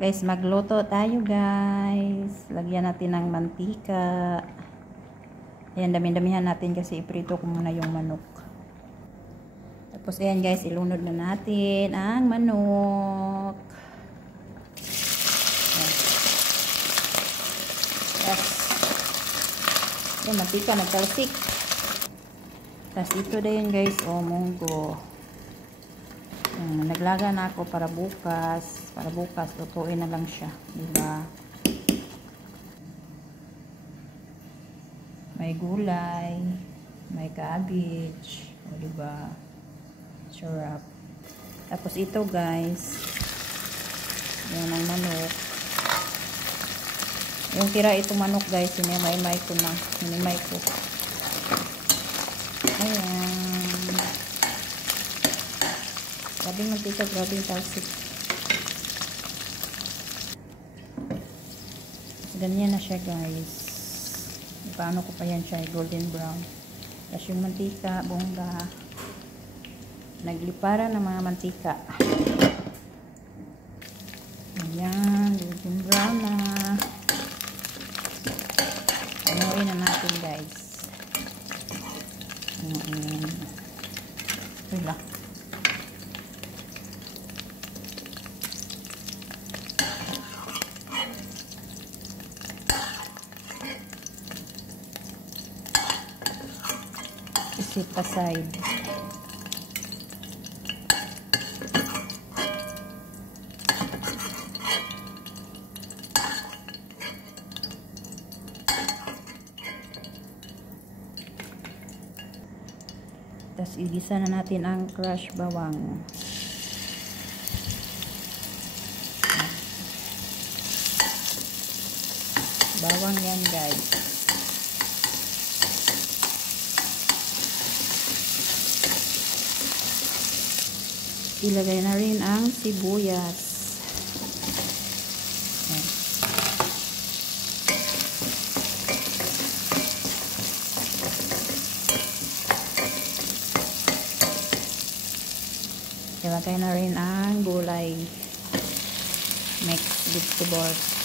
Guys, magluto tayo guys. Lagyan natin ng mantika. Ayan, dami-damihan natin kasi iprito ko muna yung manok. Tapos ayan guys, ilunod na natin ang manok. Yes. Ayan, mantika, nagtalsik. Tapos ito din guys, munggo. Naglaga na ako para bukas. Lutuin na lang siya. Diba? May gulay. May cabbage. O diba? Sarap. Tapos ito guys. Yan ang manok. Yung tira itong manok guys, hinimay ko na. Hinimay ko. Ayan. Grabing mantika, grabing talsik. Ganyan na siya guys. Paano ko pa yan siya golden brown. Tapos yung mantika, bongga. Naglipara ng mga mantika. Ayan, golden brown na. Anuin na natin guys. Wala. Isip aside. Tapos igisa na natin ang crushed bawang. Bawang yan guys. Ilagay na rin ang sibuyas. Ilagay na rin ang gulay. Mixed vegetables.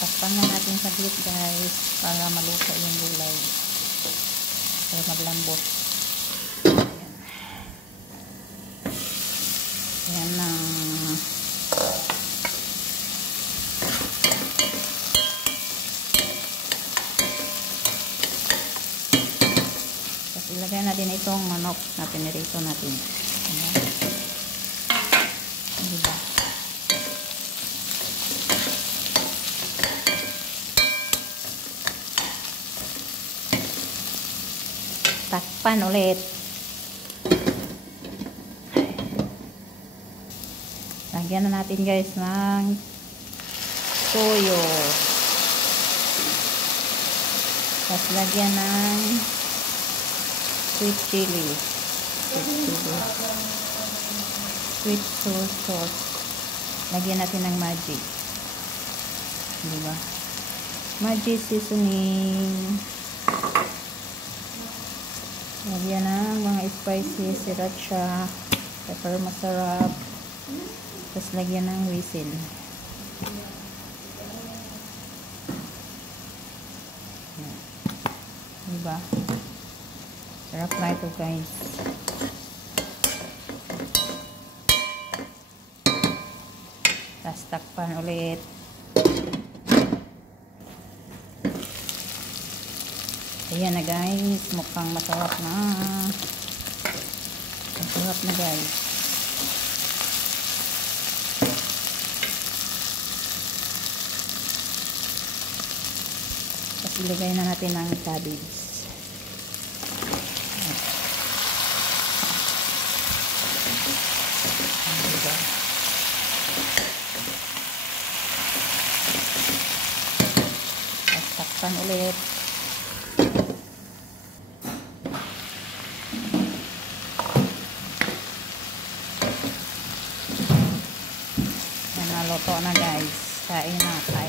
Takpan na natin saglit guys para maluto yung gulay. Para maglambot. Ayan na. Tapos ilagay na din itong manok na pinirito natin. Ayan. Diba? Takpan ulit. Lagyan na natin guys ng toyo. Tapos lagyan ng sweet chili. Sweet sauce. Lagyan natin ng magic. Diba? Magic seasoning. Lagyan ng mga spices, sriracha, pepper masarap. Tapos lagyan ng basil. Diba? Sarap na ito guys. Tapos takpan ulit. Ayan na guys, mukhang masarap na. Masarap na guys. Tapos ilagay na natin ang cabbage. Tapos takpan ulit. Luto na guys. Kain na.